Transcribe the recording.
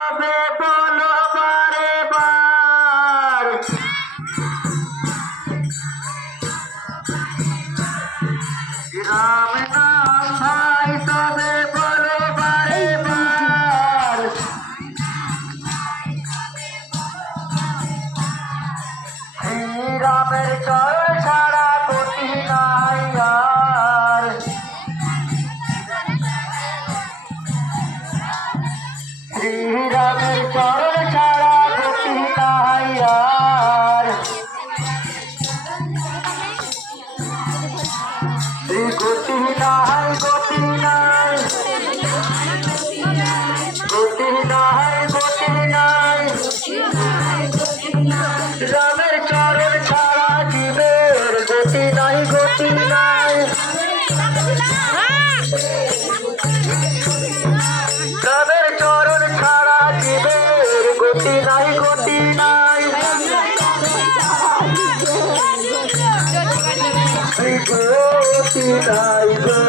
তবে বলো বারে বার রাম নাম ভাই তবে বলো বারে বার শ্রীরামের চরণ ছাড়া গতি নাই আর শ্রীরামের চরণ ছাড়া গতি নাই আর গতি নাই গতি নাই গতি নাই গতি নাই রামের চরণ ছাড়া জীবের গতি নাই গতি নাই রামের চরণ ছাড়া জীবের গতি নাই গতি নাই গতি নাই গতি নাই